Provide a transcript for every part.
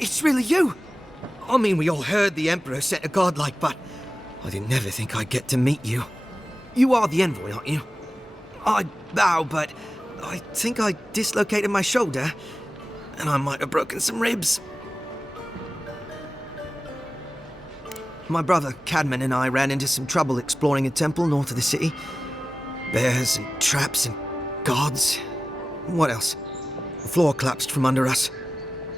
It's really you! I mean, we all heard the Emperor sent a godlike, but I didn't never think I'd get to meet you. You are the envoy, aren't you? I bow, but I think I dislocated my shoulder, and I might have broken some ribs. My brother, Caedmon, and I ran into some trouble exploring a temple north of the city. Bears and traps and guards. What else? The floor collapsed from under us.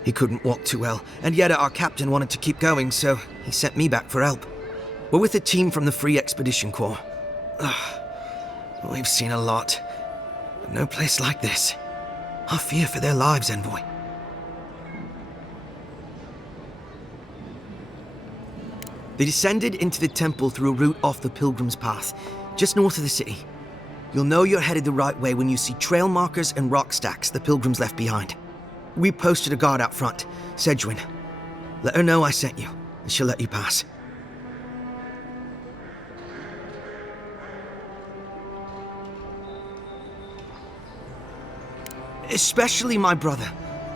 He couldn't walk too well, and yet our captain wanted to keep going, so he sent me back for help. We're with a team from the Free Expedition Corps. We've seen a lot, but no place like this. I fear for their lives, envoy. They descended into the temple through a route off the Pilgrim's Path, just north of the city. You'll know you're headed the right way when you see trail markers and rock stacks the Pilgrims left behind. We posted a guard out front, Sedgwin. Let her know I sent you, and she'll let you pass. Especially my brother,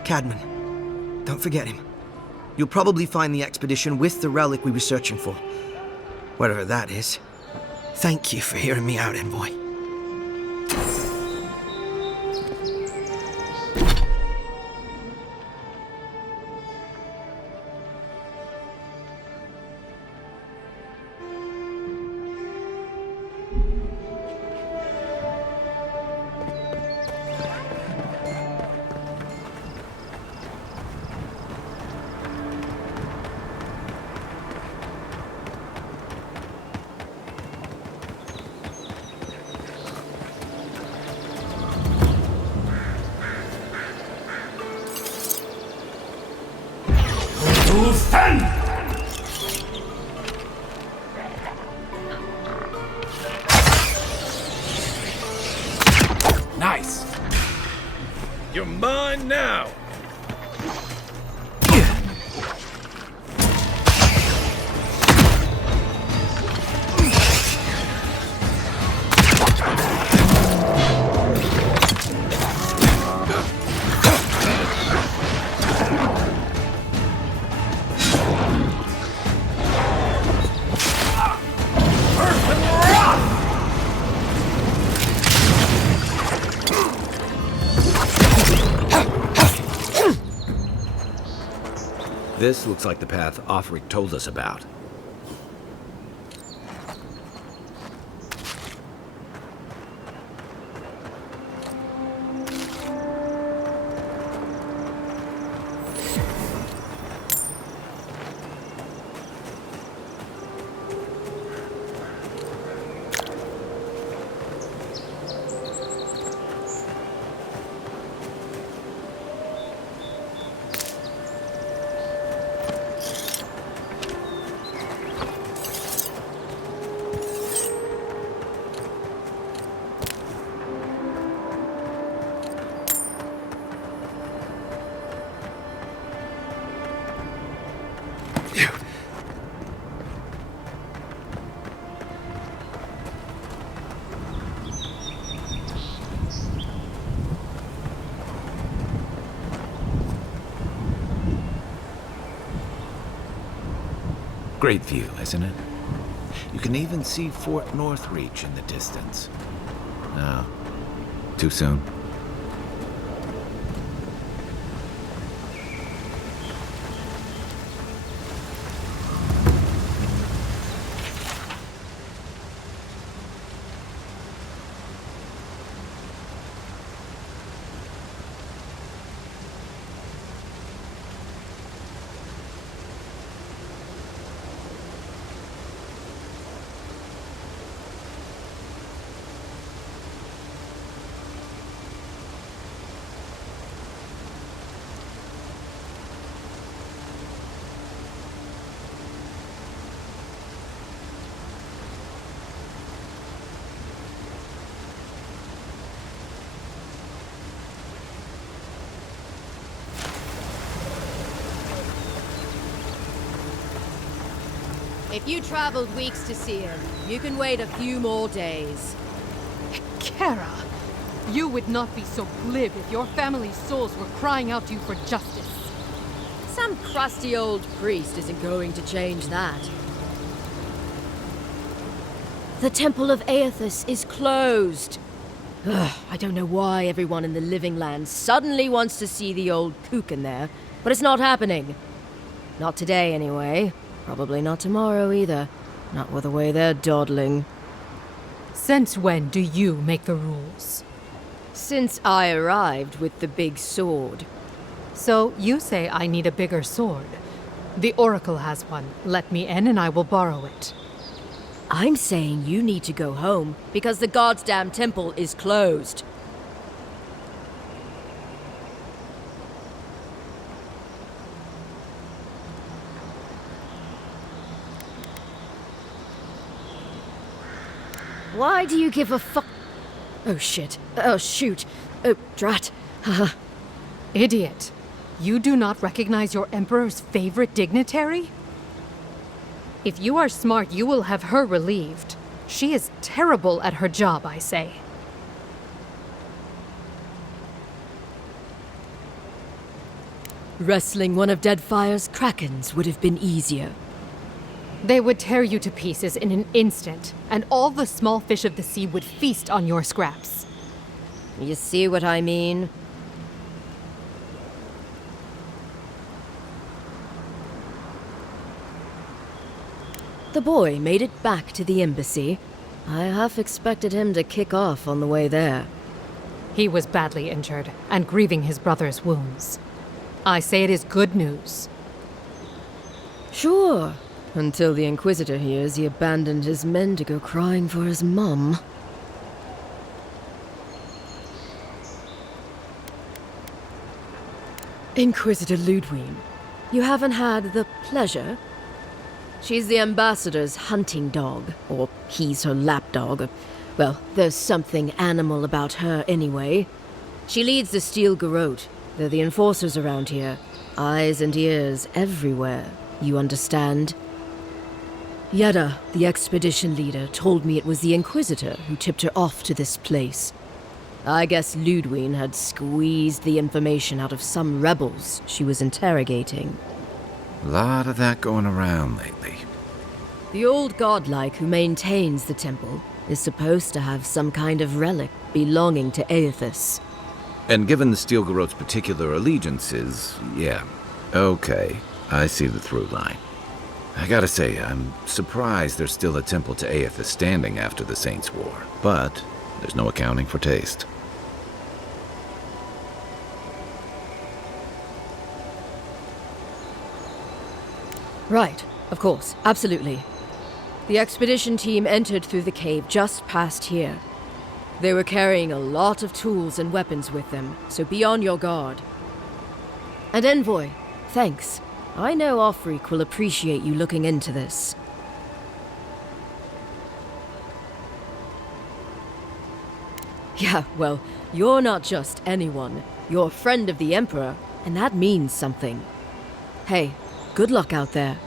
Caedmon. Don't forget him. You'll probably find the expedition with the relic we were searching for. Whatever that is. Thank you for hearing me out, envoy. Nice! You're mine now! This looks like the path Ofryc told us about. Great view, isn't it? You can even see Fort Northreach in the distance. No, too soon. If you traveled weeks to see him, you can wait a few more days. Kara, you would not be so glib if your family's souls were crying out to you for justice. So Some crusty old priest isn't going to change that. The Temple of Eothas is closed. Ugh, I don't know why everyone in the Living Land suddenly wants to see the old kook in there, but it's not happening. Not today, anyway. Probably not tomorrow, either. Not with the way they're dawdling. Since when do you make the rules? Since I arrived with the big sword. So you say I need a bigger sword. The Oracle has one. Let me in and I will borrow it. I'm saying you need to go home because the goddamn temple is closed. Why do you give a fuck? Oh shit. Oh shoot. Oh drat. Haha. Idiot. You do not recognize your Emperor's favorite dignitary? If you are smart, you will have her relieved. She is terrible at her job, I say. Wrestling one of Deadfire's krakens would have been easier. They would tear you to pieces in an instant, and all the small fish of the sea would feast on your scraps. You see what I mean? The boy made it back to the embassy. I half expected him to kick off on the way there. He was badly injured, and grieving his brother's wounds. I say it is good news. Sure, until the Inquisitor hears he abandoned his men to go crying for his mum. Inquisitor Ludwine, you haven't had the pleasure? She's the ambassador's hunting dog, or he's her lapdog. Well, there's something animal about her anyway. She leads the Steel Garrote. They're the enforcers around here. Eyes and ears everywhere, you understand? Yeda, the expedition leader, told me it was the Inquisitor who tipped her off to this place. I guess Ludwine had squeezed the information out of some rebels she was interrogating. A lot of that going around lately. The old godlike who maintains the temple is supposed to have some kind of relic belonging to Eothas. And given the Steel Garrote's particular allegiances, yeah. Okay, I see the through line. I gotta say, I'm surprised there's still a temple to Eothas standing after the Saints' War. But there's no accounting for taste. Right, of course, absolutely. The expedition team entered through the cave just past here. They were carrying a lot of tools and weapons with them, so be on your guard. And Envoy, thanks. I know Ofryc will appreciate you looking into this. Yeah, well, you're not just anyone. You're a friend of the Emperor, and that means something. Hey, good luck out there.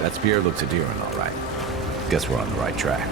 That spear looks Aedyran, all right. Guess we're on the right track.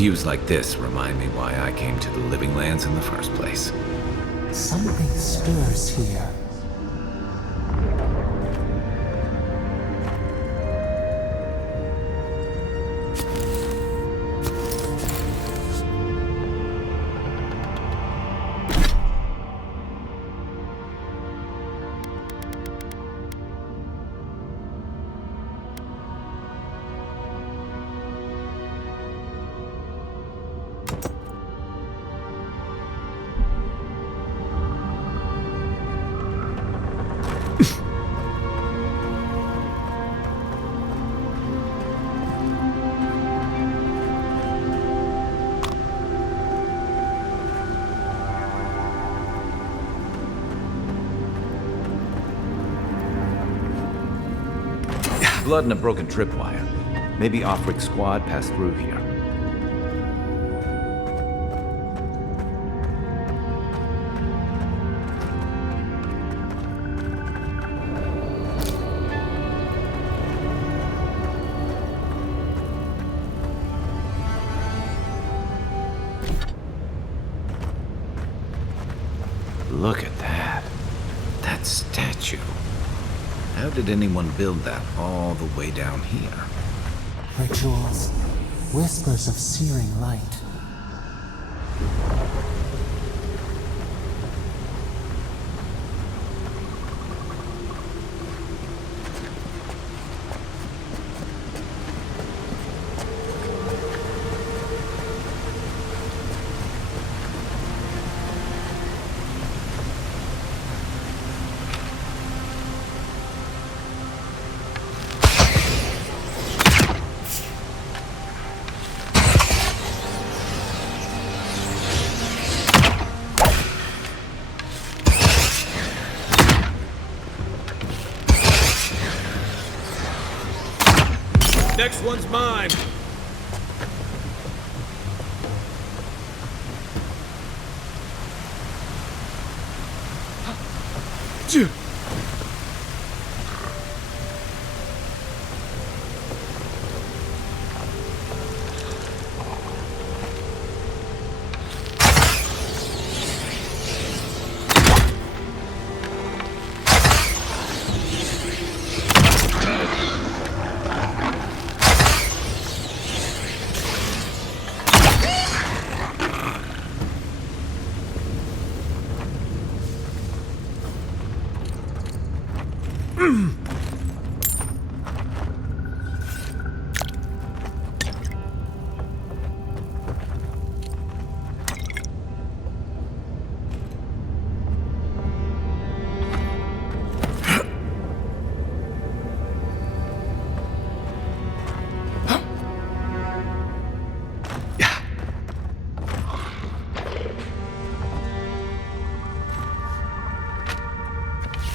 Views like this remind me why I came to the Living Lands in the first place. Something stirs here. Blood and a broken tripwire. Maybe Ofryc's squad passed through here. Look at that. That statue. How did anyone build that all the way down here? Rituals. Whispers of searing light. Next one's mine.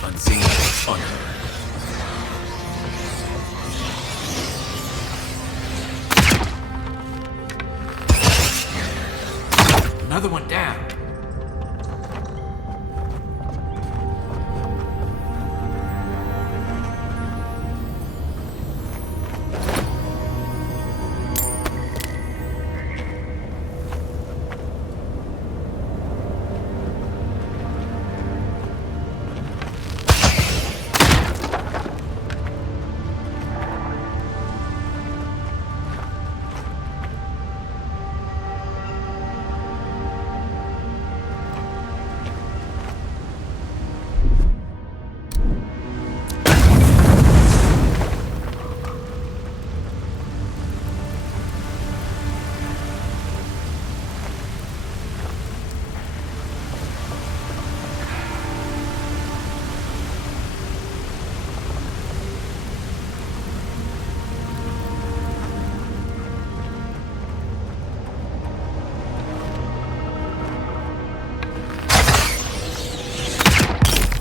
Unseen, unheard. Another one down.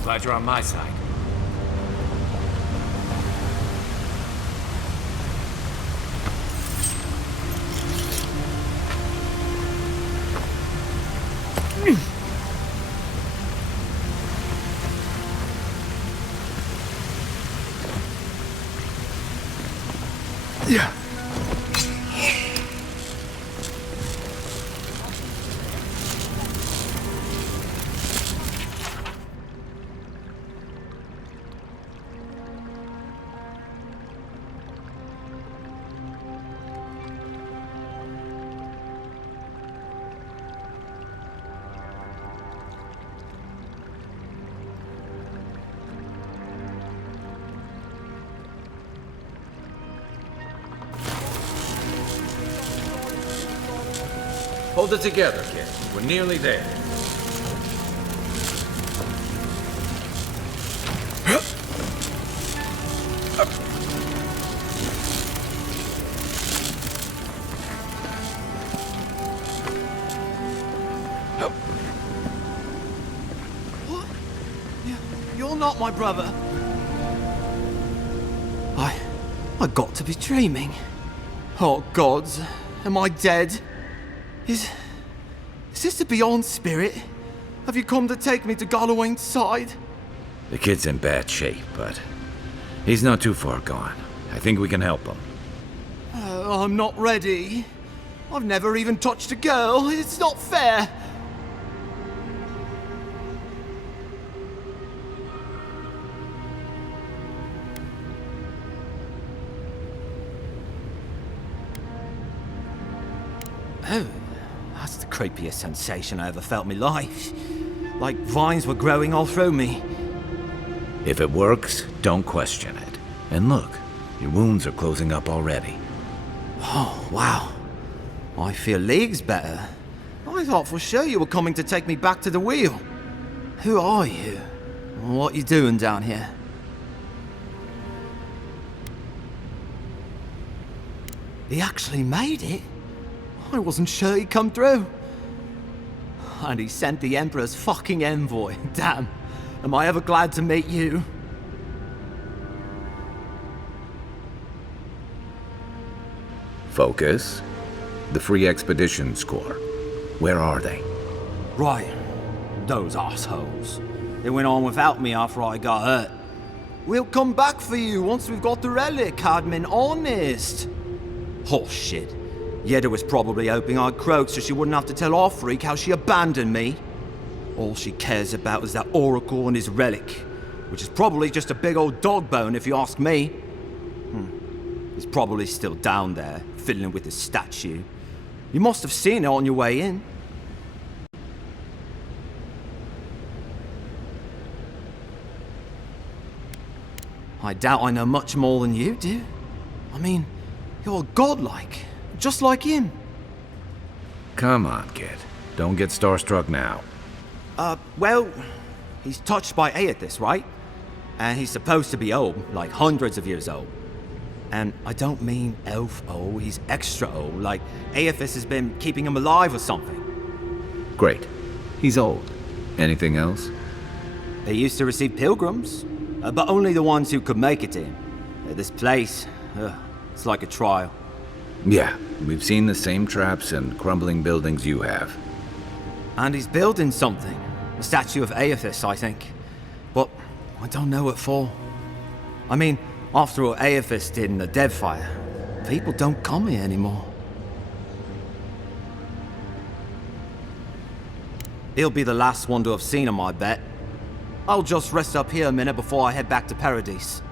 Glad you're on my side. Hold it together, kid. We're nearly there. What? You're not my brother. I got to be dreaming. Oh gods, am I dead? Is this the Beyond Spirit? Have you come to take me to Gallowayne's side? The kid's in bad shape, but he's not too far gone. I think we can help him. I'm not ready. I've never even touched a girl. It's not fair. Oh, that's the creepiest sensation I ever felt in my life. Like vines were growing all through me. If it works, don't question it. And look, your wounds are closing up already. Oh, wow. I feel leagues better. I thought for sure you were coming to take me back to the wheel. Who are you? What are you doing down here? He actually made it? I wasn't sure he'd come through. And he sent the Emperor's fucking envoy. Damn. Am I ever glad to meet you? Focus. The free expedition score. Where are they? Right. Those assholes. They went on without me after I got hurt. We'll come back for you once we've got the relic, Caedmon. Honest. Oh, shit. Yeda was probably hoping I'd croak so she wouldn't have to tell Ofryc how she abandoned me. All she cares about is that oracle and his relic, which is probably just a big old dog bone if you ask me. He's probably still down there, fiddling with his statue. You must have seen it on your way in. I doubt I know much more than you do. I mean, you're godlike. Just like him. Come on, kid. Don't get starstruck now. Well, he's touched by Eothas, right? And he's supposed to be old, like hundreds of years old. And I don't mean elf old, he's extra old, like Eothas has been keeping him alive or something. Great. He's old. Anything else? They used to receive pilgrims, but only the ones who could make it to him. This place, it's like a trial. Yeah, we've seen the same traps and crumbling buildings you have. And he's building something. A statue of Eothas, I think. But I don't know what for. I mean, after all Eothas did in the Deadfire, people don't come here anymore. He'll be the last one to have seen him, I bet. I'll just rest up here a minute before I head back to Paradise.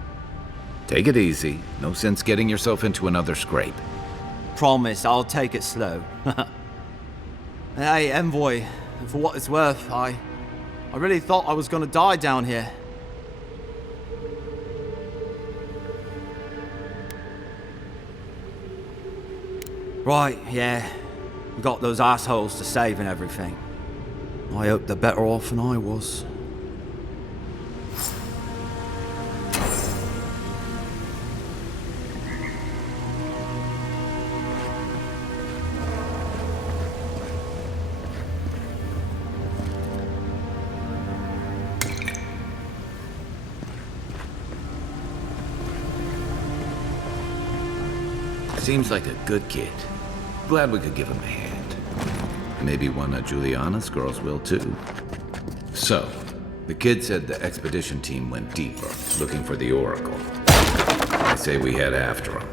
Take it easy. No sense getting yourself into another scrape. Promise, I'll take it slow. Hey, Envoy, for what it's worth, I really thought I was gonna die down here. Right, yeah. We got those assholes to save and everything. I hope they're better off than I was. Seems like a good kid. Glad we could give him a hand. Maybe one of Juliana's girls will too. So, the kid said the expedition team went deeper, looking for the oracle. I say we head after him.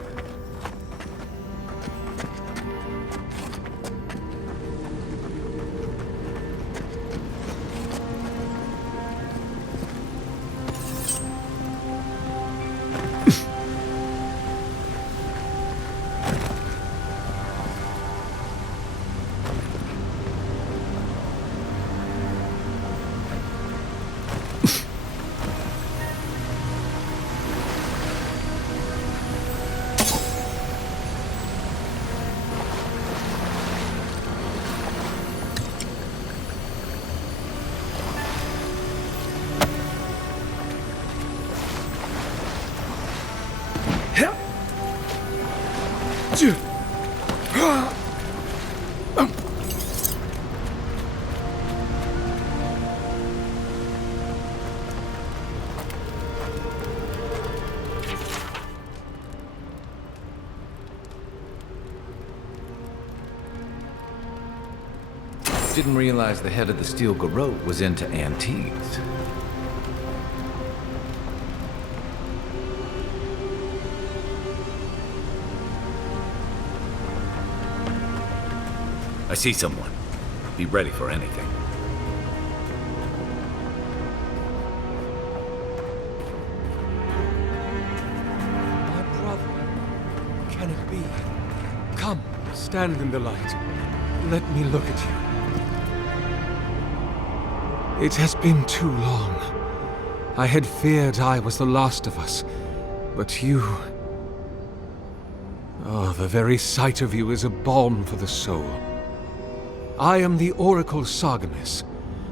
didn't realize the head of the Steel Garrote was into antiques. I see someone. Be ready for anything. My brother. Can it be? Come, stand in the light. Let me look at you. It has been too long. I had feared I was the last of us, but you... Oh, the very sight of you is a balm for the soul. I am the Oracle Sargemis,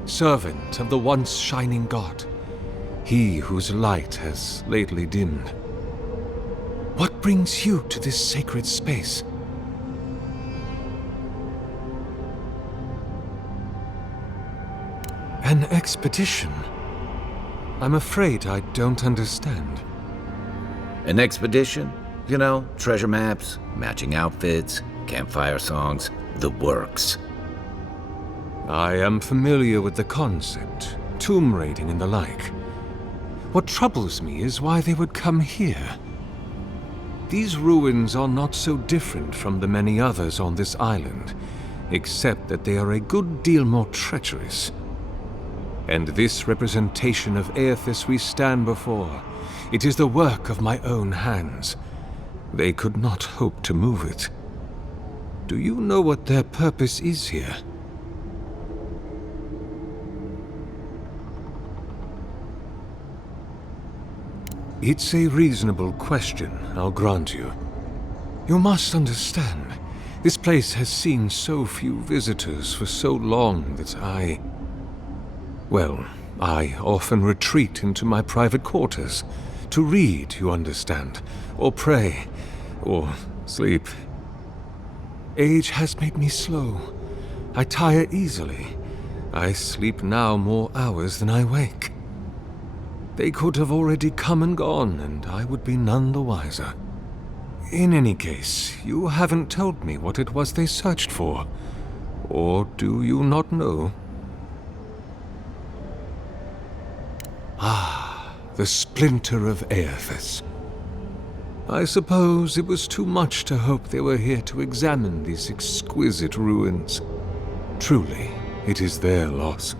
servant of the once shining god, he whose light has lately dimmed. What brings you to this sacred space? An expedition? I'm afraid I don't understand. An expedition? You know, treasure maps, matching outfits, campfire songs, the works. I am familiar with the concept, tomb raiding and the like. What troubles me is why they would come here. These ruins are not so different from the many others on this island, except that they are a good deal more treacherous. And this representation of Eothas we stand before, it is the work of my own hands. They could not hope to move it. Do you know what their purpose is here? It's a reasonable question, I'll grant you. You must understand, this place has seen so few visitors for so long that I often retreat into my private quarters. To read, you understand, or pray, or sleep. Age has made me slow. I tire easily. I sleep now more hours than I wake. They could have already come and gone, and I would be none the wiser. In any case, you haven't told me what it was they searched for. Or do you not know? Ah, the splinter of Eothas. I suppose it was too much to hope they were here to examine these exquisite ruins. Truly, it is their loss.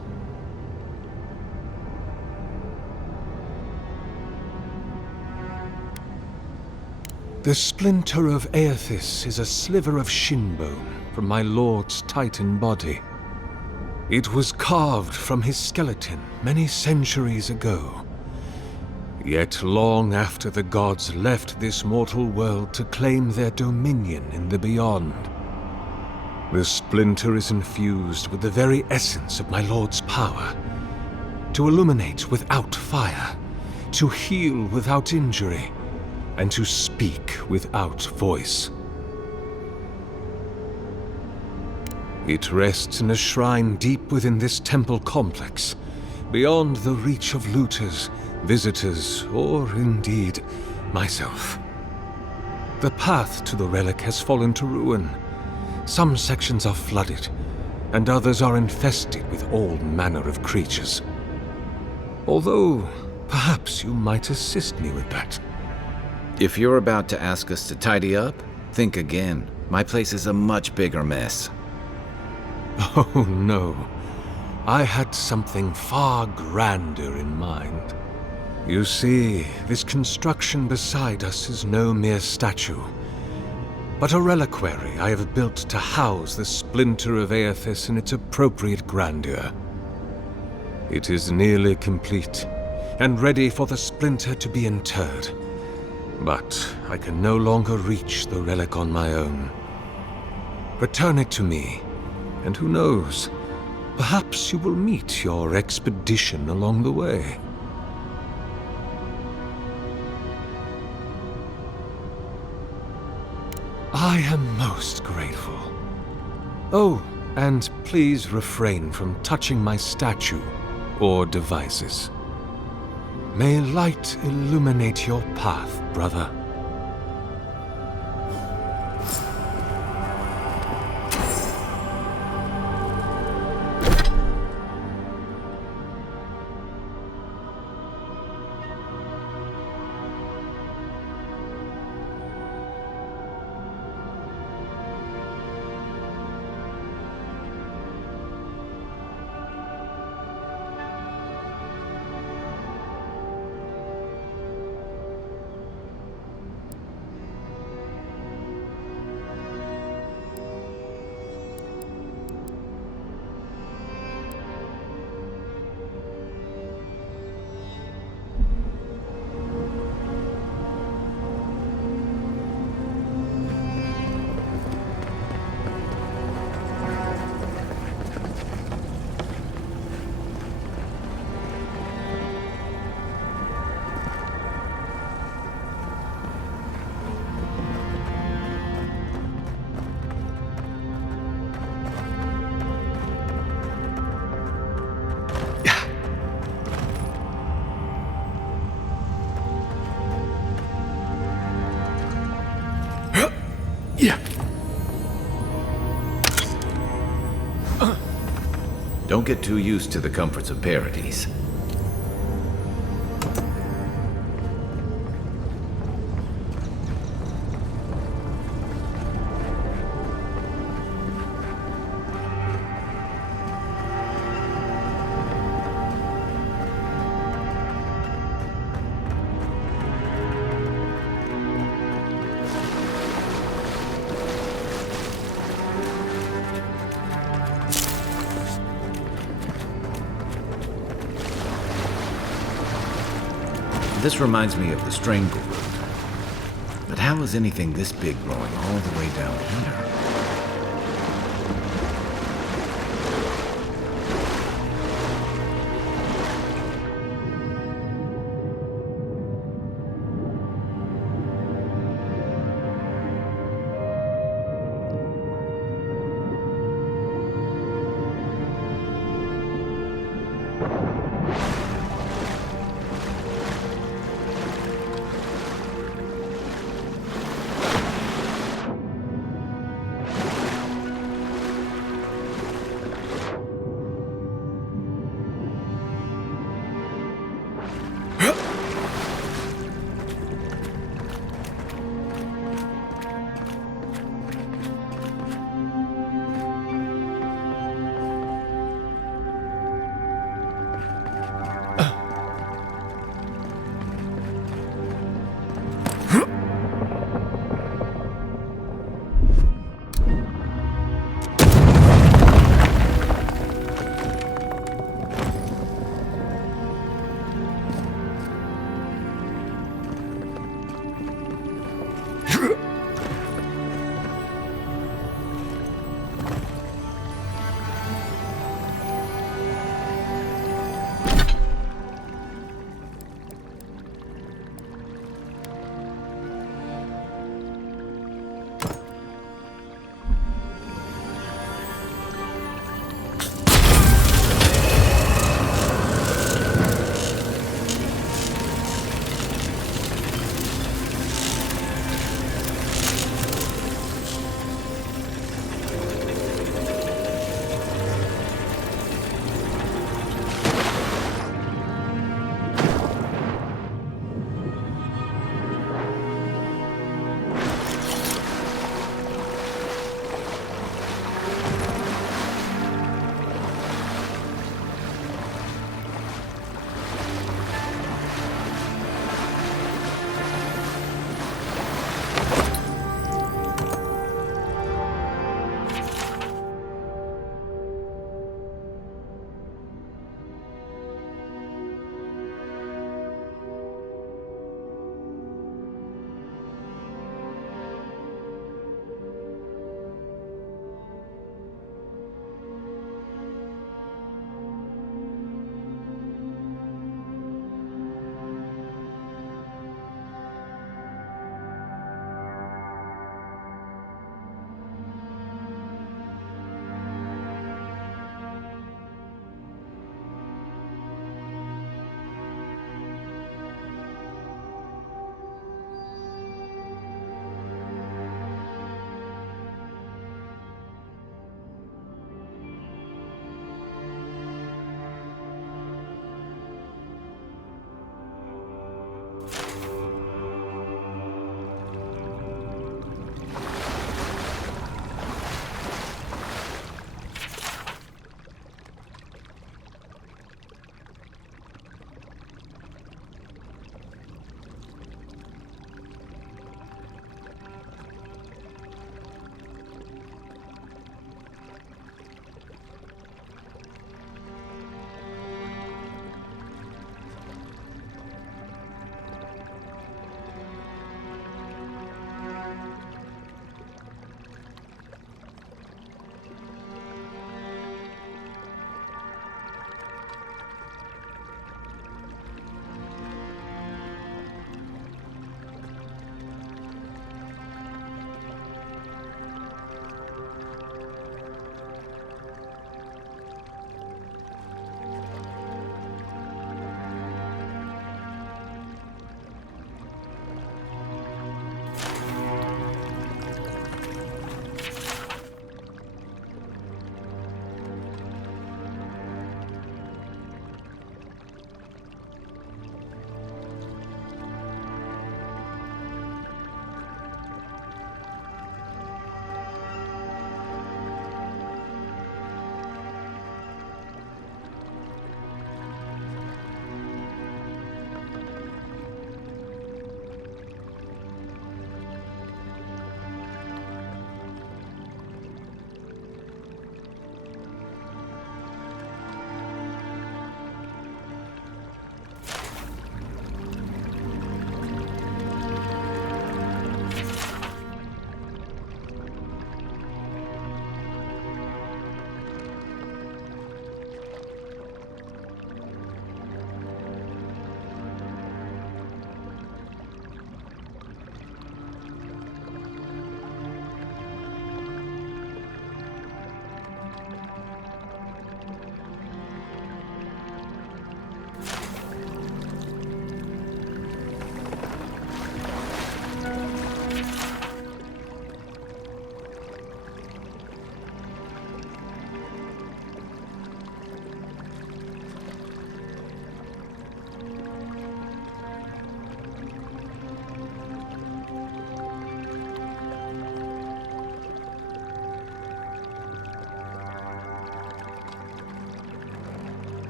The splinter of Eothas is a sliver of shinbone from my lord's titan body. It was carved from his skeleton many centuries ago. Yet long after the gods left this mortal world to claim their dominion in the beyond, the splinter is infused with the very essence of my lord's power. To illuminate without fire, to heal without injury, and to speak without voice. It rests in a shrine deep within this temple complex, beyond the reach of looters, visitors, or indeed, myself. The path to the relic has fallen to ruin. Some sections are flooded, and others are infested with all manner of creatures. Although, perhaps you might assist me with that. If you're about to ask us to tidy up, think again. My place is a much bigger mess. Oh no. I had something far grander in mind. You see, this construction beside us is no mere statue, but a reliquary I have built to house the splinter of Eothas in its appropriate grandeur. It is nearly complete, and ready for the splinter to be interred. But I can no longer reach the relic on my own. Return it to me, and who knows, perhaps you will meet your expedition along the way. I am most grateful. Oh, and please refrain from touching my statue or devices. May light illuminate your path, brother. Don't get too used to the comforts of Paradise. This reminds me of the Strangle route. But how is anything this big growing all the way down here?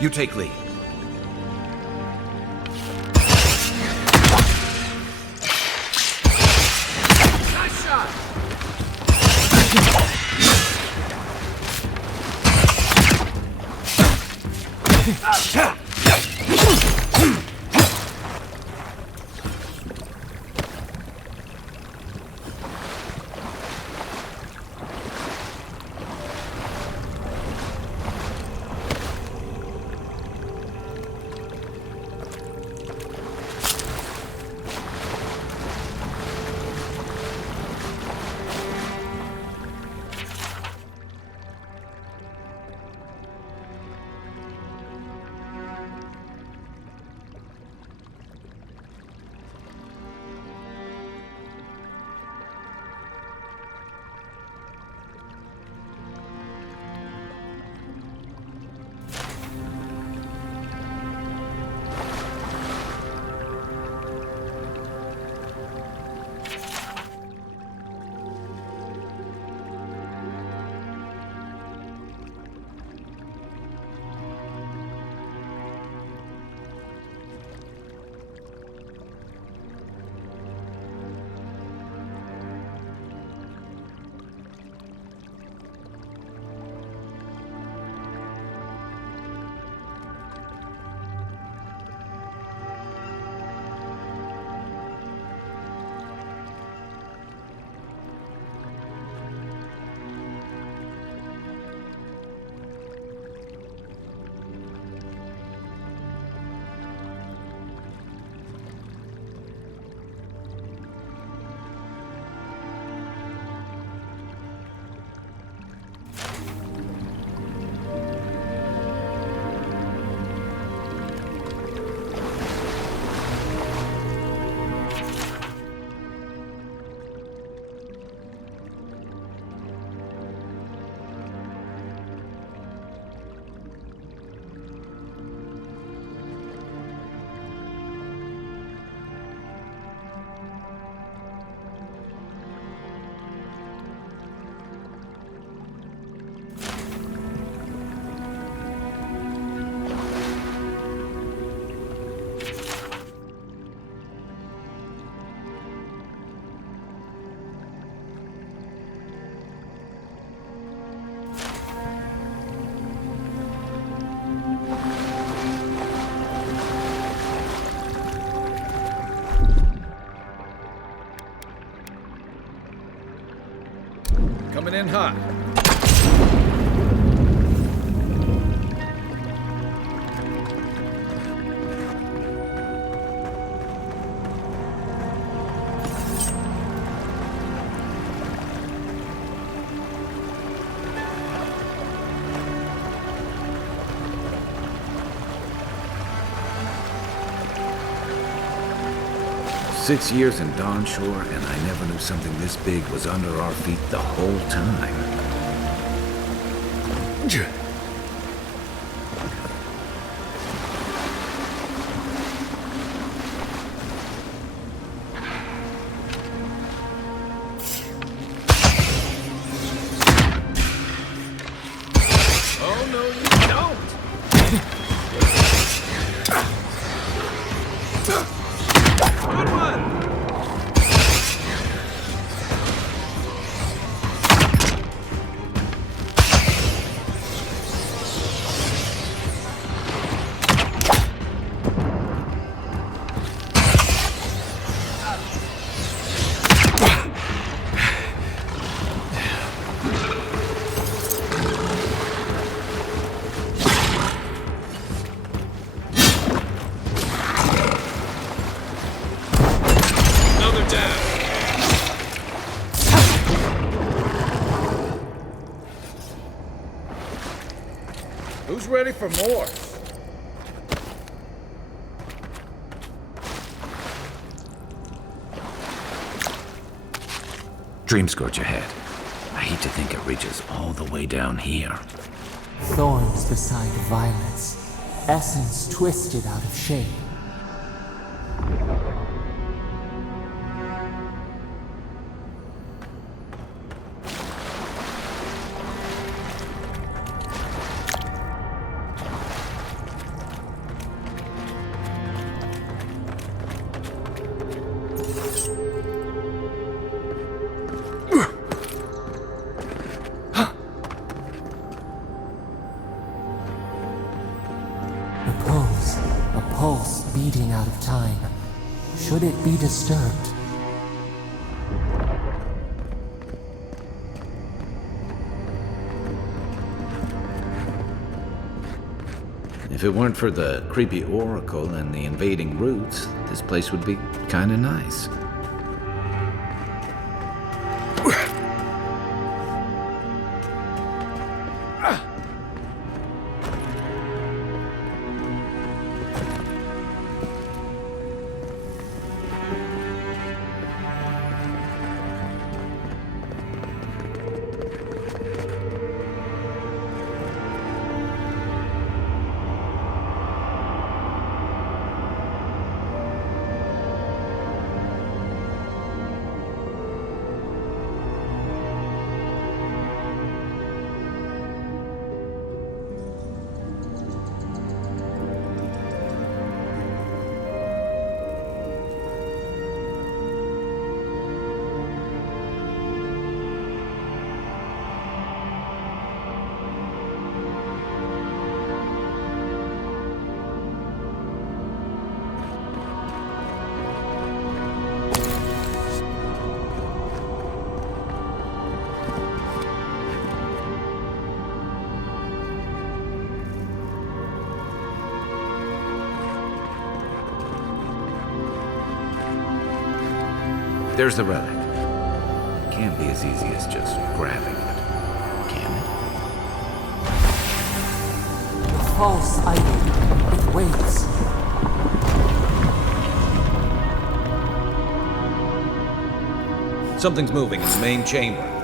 You take lead. Nice shot! Coming in hot. 6 years in Dawnshore, and I never knew something this big was under our feet the whole time. Oh, no, you don't! Good one! Who's ready for more? Dreamscourge ahead. I hate to think it reaches all the way down here. Thorns beside violets, essence twisted out of shape. out of time, should it be disturbed. If it weren't for the creepy oracle and the invading roots, this place would be kinda nice. There's the relic. Can't be as easy as just grabbing it, can it? The false idol. It waits. Something's moving in the main chamber.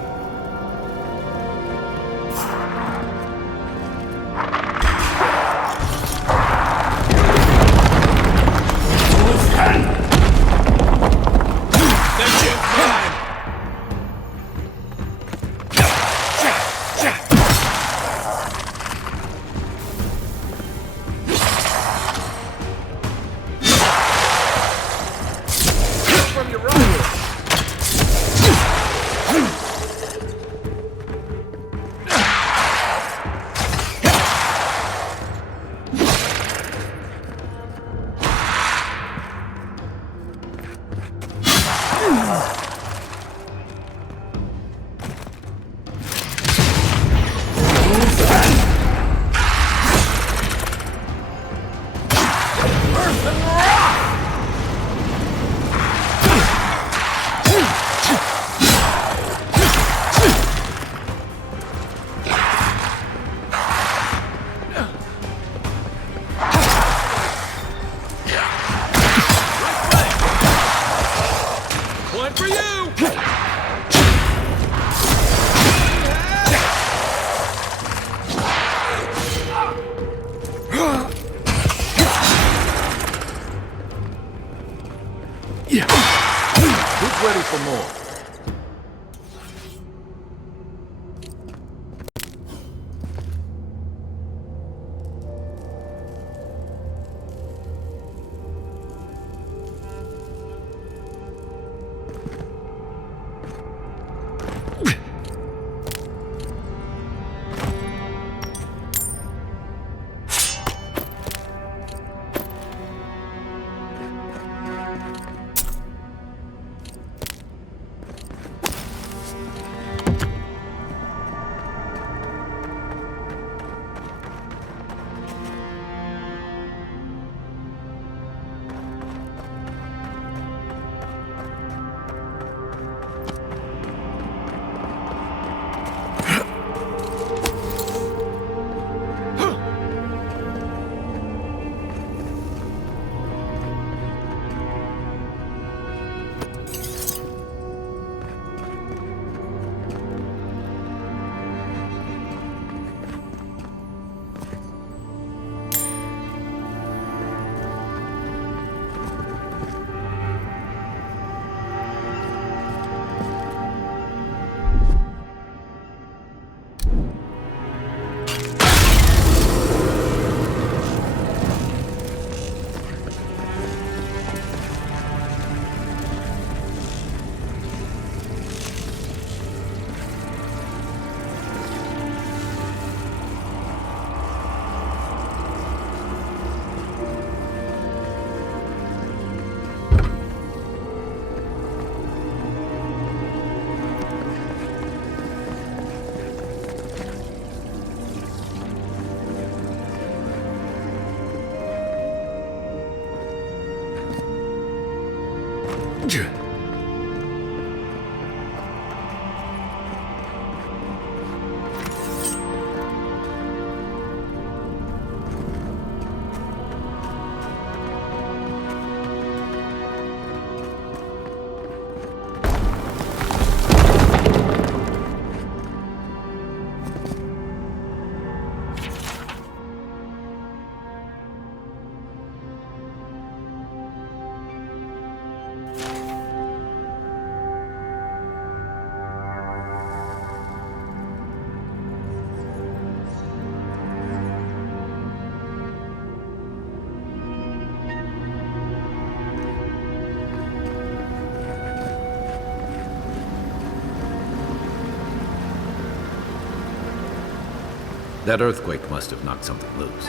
That earthquake must have knocked something loose.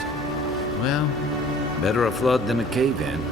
Well, better a flood than a cave-in.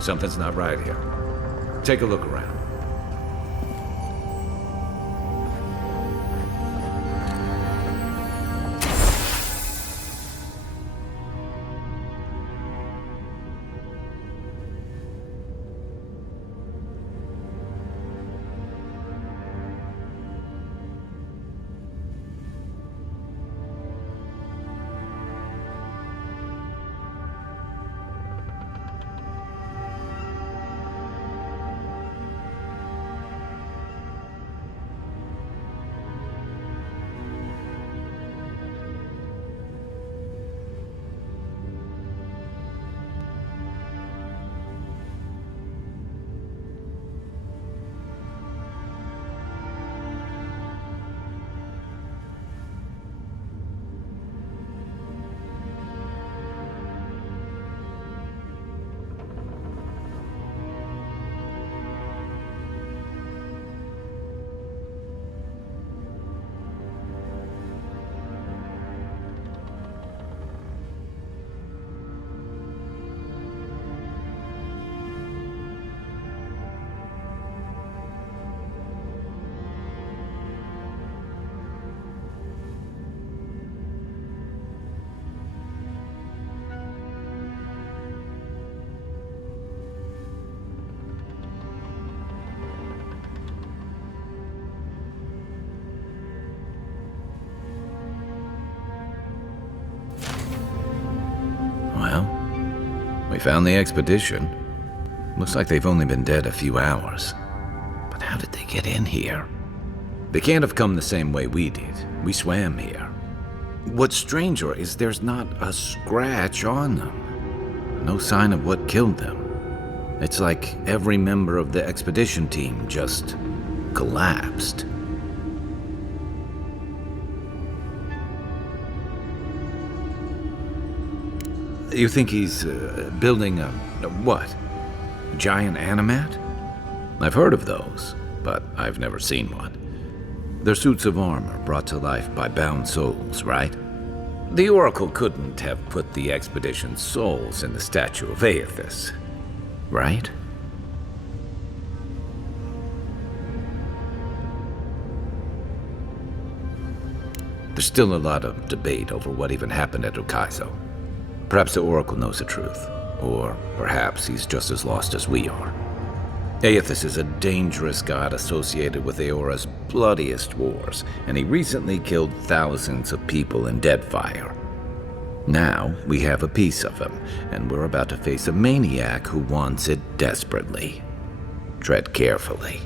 Something's not right here. Take a look around. We found the expedition. Looks like they've only been dead a few hours. But how did they get in here? They can't have come the same way we did. We swam here. What's stranger is there's not a scratch on them. No sign of what killed them. It's like every member of the expedition team just collapsed. You think he's building a what? A giant animat? I've heard of those, but I've never seen one. They're suits of armor brought to life by bound souls, right? The Oracle couldn't have put the expedition's souls in the statue of Eothas, right? There's still a lot of debate over what even happened at Ukaizo. Perhaps the Oracle knows the truth, or perhaps he's just as lost as we are. Eothas is a dangerous god associated with Eora's bloodiest wars, and he recently killed thousands of people in Deadfire. Now we have a piece of him, and we're about to face a maniac who wants it desperately. Tread carefully.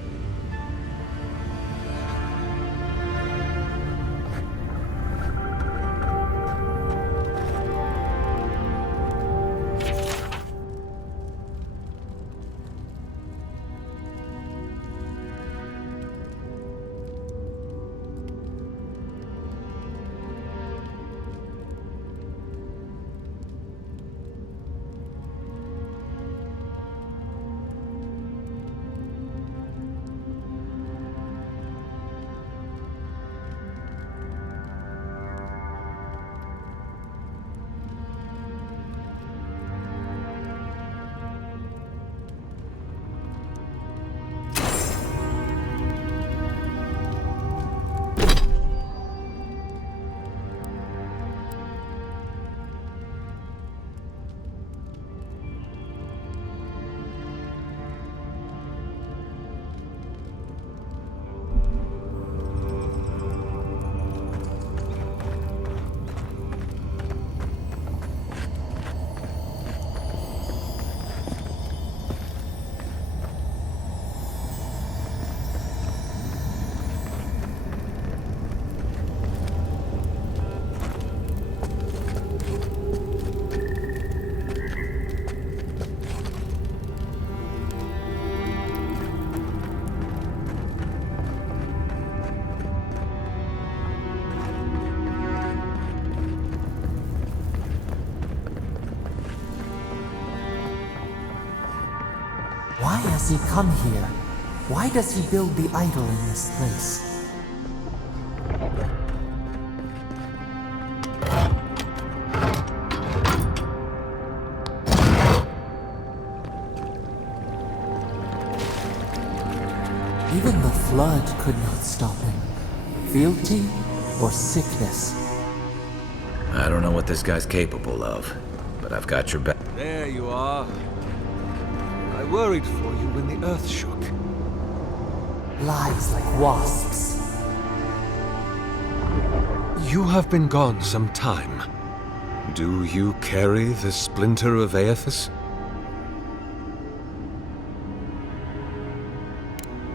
Why has he come here? Why does he build the idol in this place? Even the flood could not stop him. Fealty or sickness? I don't know what this guy's capable of, but I've got your back. There you are. I worried for you when the earth shook. Lies like wasps. You have been gone some time. Do you carry the splinter of Eothas?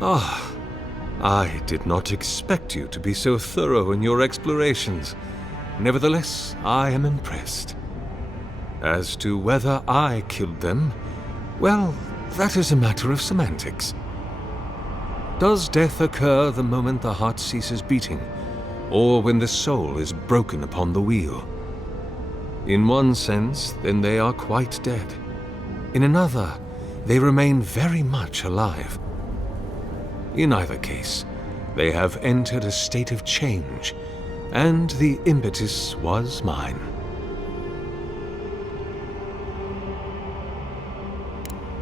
Ah, I did not expect you to be so thorough in your explorations. Nevertheless, I am impressed. As to whether I killed them, well, that is a matter of semantics. Does death occur the moment the heart ceases beating, or when the soul is broken upon the wheel? In one sense, then they are quite dead. In another, they remain very much alive. In either case, they have entered a state of change, and the impetus was mine.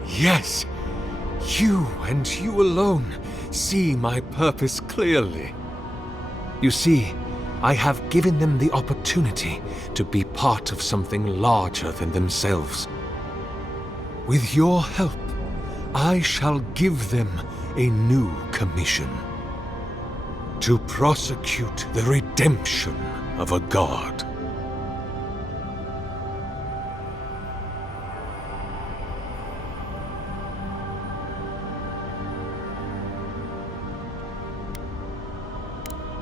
Yes, you and you alone see my purpose clearly. You see, I have given them the opportunity to be part of something larger than themselves. With your help, I shall give them a new commission. To prosecute the redemption of a god.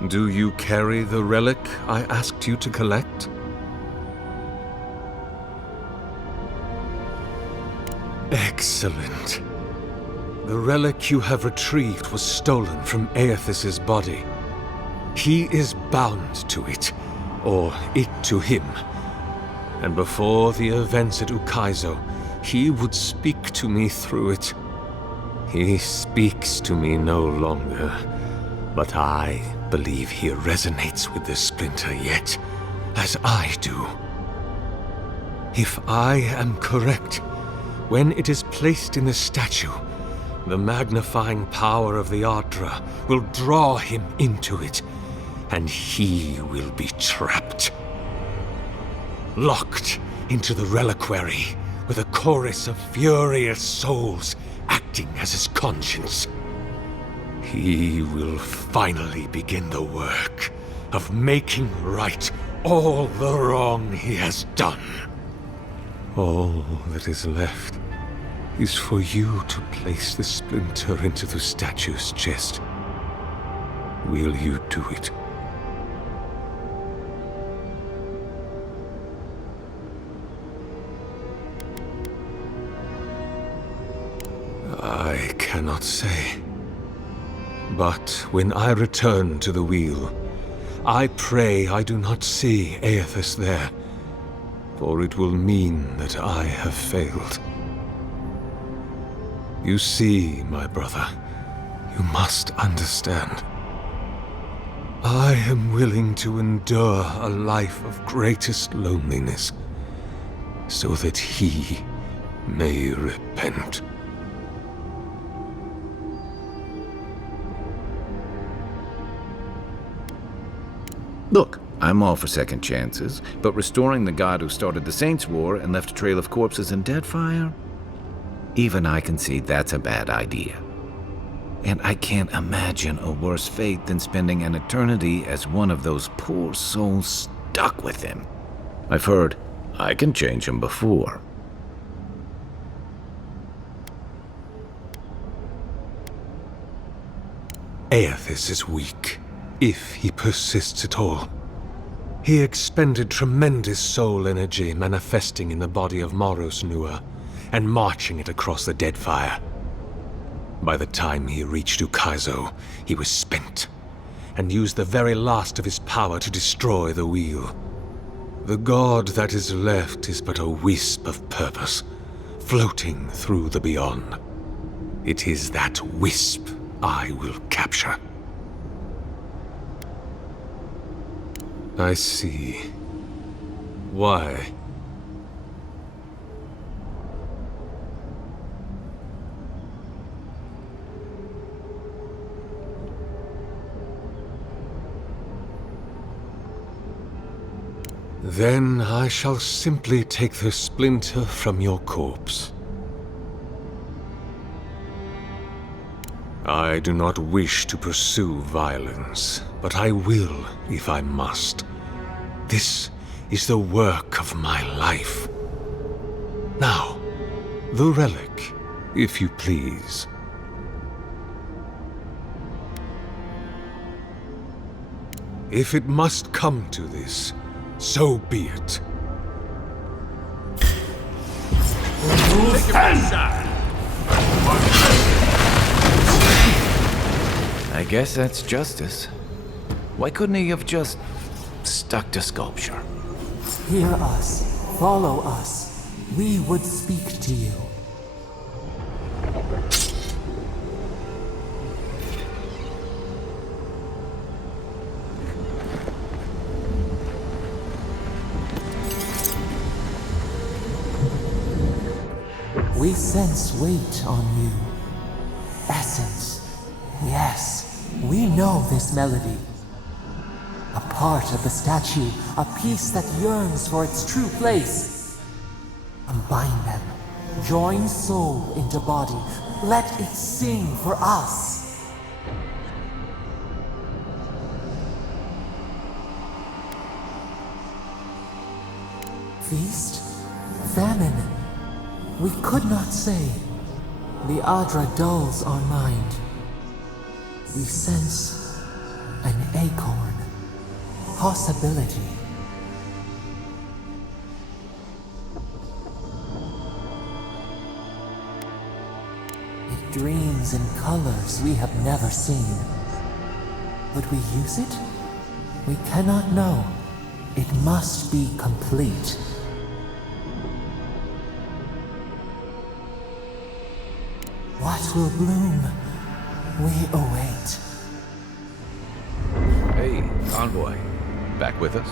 Do you carry the relic I asked you to collect? Excellent. The relic you have retrieved was stolen from Eothas' body. He is bound to it, or it to him. And before the events at Ukaizo, he would speak to me through it. He speaks to me no longer, but I believe he resonates with the splinter yet, as I do. If I am correct, when it is placed in the statue, the magnifying power of the Aedyran will draw him into it, and he will be trapped. Locked into the reliquary with a chorus of furious souls acting as his conscience. He will finally begin the work of making right all the wrong he has done. All that is left is for you to place the splinter into the statue's chest. Will you do it? I cannot say. But when I return to the wheel, I pray I do not see Eothas there, for it will mean that I have failed. You see, my brother, you must understand. I am willing to endure a life of greatest loneliness, so that he may repent. Look, I'm all for second chances, but restoring the god who started the Saints' War and left a trail of corpses and deadfire? Even I can see that's a bad idea. And I can't imagine a worse fate than spending an eternity as one of those poor souls stuck with him. I've heard I can change him before. Eothas is weak, if he persists at all. He expended tremendous soul energy manifesting in the body of Moros Nua and marching it across the Deadfire. By the time he reached Ukaizo, he was spent, and used the very last of his power to destroy the wheel. The god that is left is but a wisp of purpose, floating through the beyond. It is that wisp I will capture. I see. Why? Then I shall simply take the splinter from your corpse. I do not wish to pursue violence, but I will if I must. This is the work of my life. Now, the relic, if you please. If it must come to this, so be it. Take your best shot. I guess that's justice. Why couldn't he have just stuck to sculpture? Hear us. Follow us. We would speak to you. We sense weight on you. Essence. Yes, we know this melody. A part of the statue, a piece that yearns for its true place. Combine them. Join soul into body. Let it sing for us. Feast? Famine? We could not say. The Aedyran dulls our mind. We sense an acorn. Possibility. It dreams in colors we have never seen. Would we use it? We cannot know. It must be complete. What will bloom? We await. Hey, Convoy. Back with us?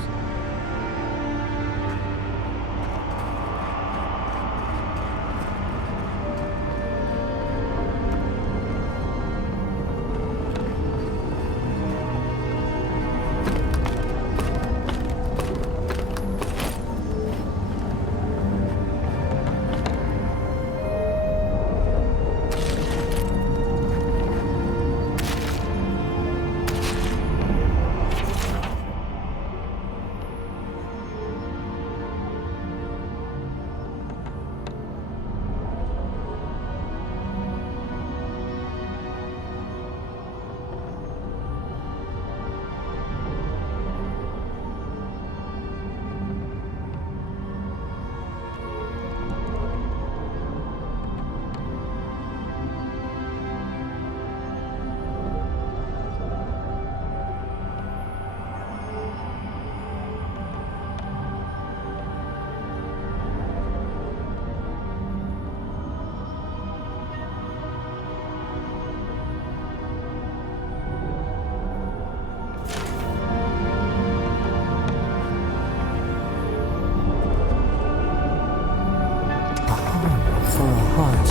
For a heart,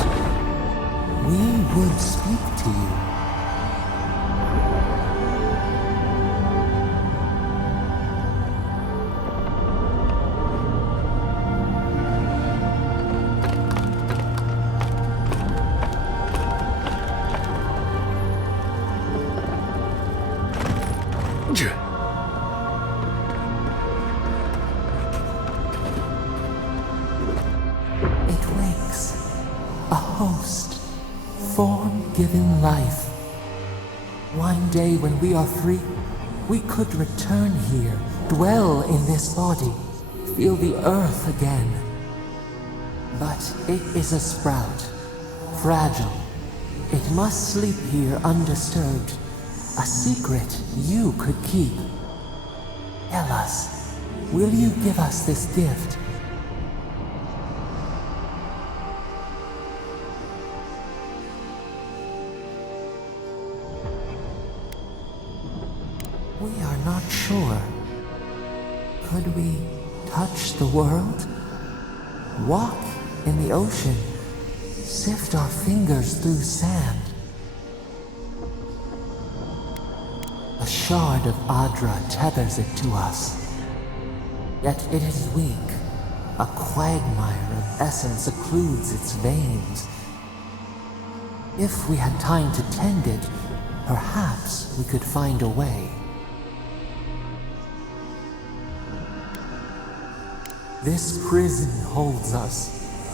we would speak to you. It wakes. A host. Form-given life. One day when we are free, we could return here, dwell in this body, feel the earth again. But it is a sprout. Fragile. It must sleep here undisturbed. A secret you could keep. Tell us, will you give us this gift? We are not sure. Could we touch the world? Walk in the ocean? Sift our fingers through sand? A shard of Adra tethers it to us. Yet it is weak. A quagmire of essence occludes its veins. If we had time to tend it, perhaps we could find a way. This prison holds us,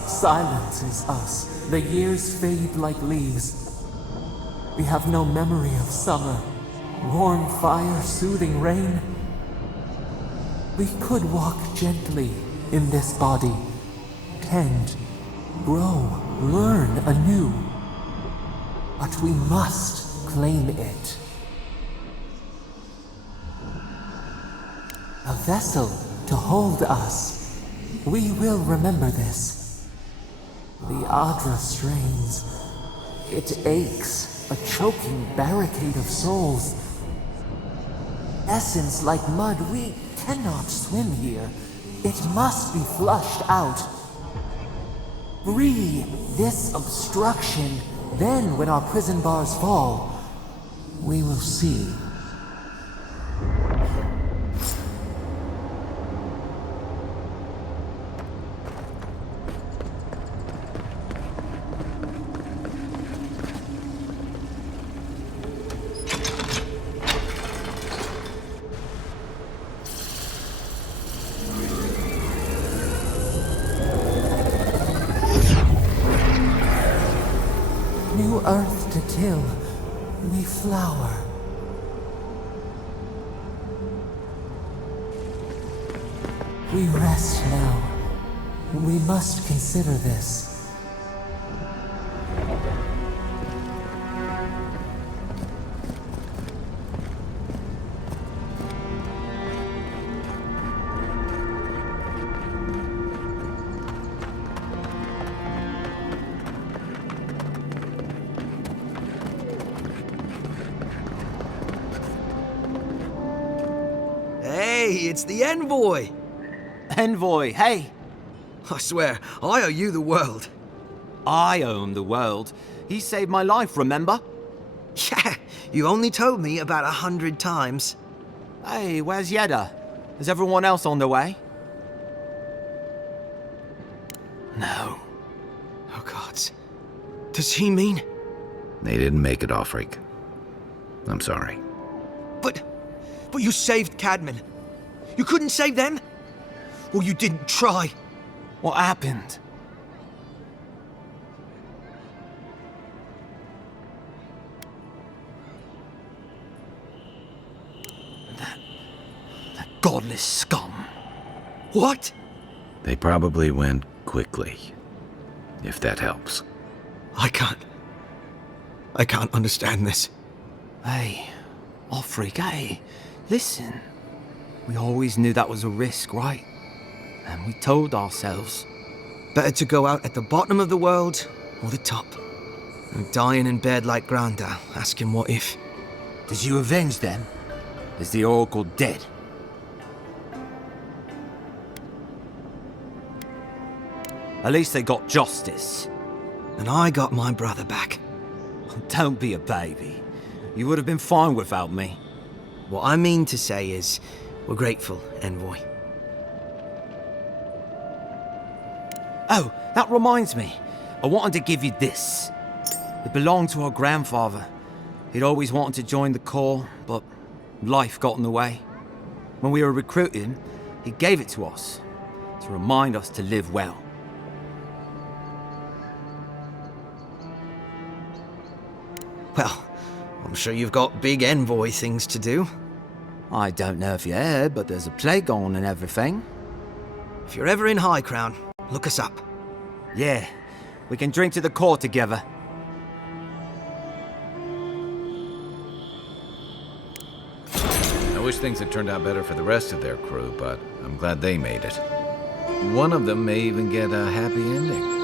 silences us. The years fade like leaves. We have no memory of summer, warm fire, soothing rain. We could walk gently in this body, tend, grow, learn anew. But we must claim it. A vessel to hold us. We will remember this. The Adra strains. It aches, a choking barricade of souls. Essence like mud, we cannot swim here. It must be flushed out. Free this obstruction, then when our prison bars fall, we will see. New earth to till, we flower. We rest now. We must consider this. it's the envoy! Envoy, hey! I swear, I owe you the world. I owe him the world. He saved my life, remember? Yeah, you only told me about 100 times. Hey, where's Yeda? Is everyone else on their way? No. Oh, gods. Does he mean... They didn't make it, Ofryc. I'm sorry. But you saved Caedmon. You couldn't save them? Or you didn't try? What happened? That godless scum. What? They probably went quickly, if that helps. I can't understand this. Hey, Ofryc, hey, listen. We always knew that was a risk, right? And we told ourselves. Better to go out at the bottom of the world or the top. And dying in bed like Granda, asking what if. Did you avenge them? Is the Oracle dead? At least they got justice. And I got my brother back. Don't be a baby. You would have been fine without me. What I mean to say is, we're grateful, Envoy. Oh, that reminds me. I wanted to give you this. It belonged to our grandfather. He'd always wanted to join the Corps, but life got in the way. When we were recruiting, he gave it to us to remind us to live well. Well, I'm sure you've got big Envoy things to do. I don't know if you heard, but there's a plague on and everything. If you're ever in High Crown, look us up. Yeah, we can drink to the Corps together. I wish things had turned out better for the rest of their crew, but I'm glad they made it. One of them may even get a happy ending.